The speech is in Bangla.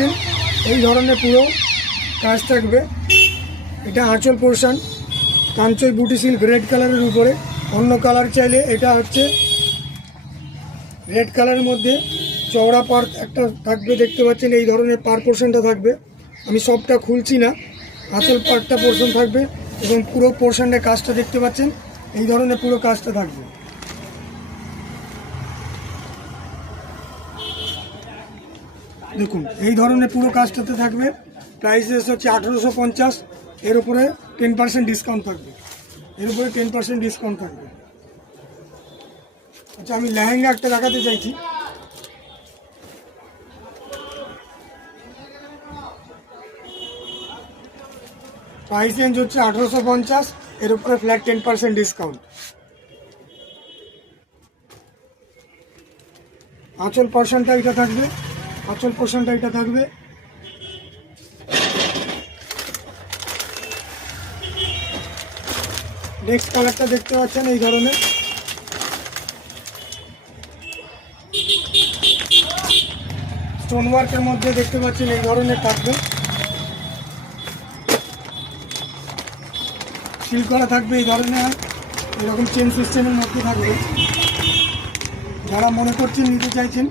পাচ্ছেন এই ধরনের পুরো কাজ থাকবে। এটা আঁচল পোর্শন, কাঞ্চই বুটি সিল্ক রেড কালারের উপরে। অন্য কালার চাইলে এটা হচ্ছে রেড কালারের মধ্যে চওড়া পার একটা থাকবে, দেখতে পাচ্ছেন এই ধরনের পার পোর্শনটা থাকবে। আমি সবটা খুলছি না, আঁচল পার্টটা পোর্শন থাকবে এবং পুরো পোর্শনের কাজটা দেখতে পাচ্ছেন এই ধরনের পুরো কাজটা থাকবে। দেখুন এই ধরনের পুরো কাজটাতে থাকবে। প্রাইস হচ্ছে 1850। এর উপরে 10% ডিসকাউন্ট থাকবে, এর উপরে 10% ডিসকাউন্ট থাকবে। আচ্ছা, আমি লেহেঙ্গা একটা দেখাতে চাইছি। প্রাইস রেঞ্জ হচ্ছে 1850, এর উপরে ফ্ল্যাট 10% ডিসকাউন্ট। আঁচল পোর্শনটা এটা থাকবে, আঁচল পোর্শনটা এটা থাকবে। নেক্সট কালারটা দেখতে পাচ্ছেন এই ধরনের স্টোন ওয়ার্কের মধ্যে দেখতে পাচ্ছেন এই ধরনের থাকবে, সিল করা থাকবে এই ধরনের, এরকম চেন সিস্টেমের মধ্যে থাকবে। যারা মনে করছেন নিতে চাইছেন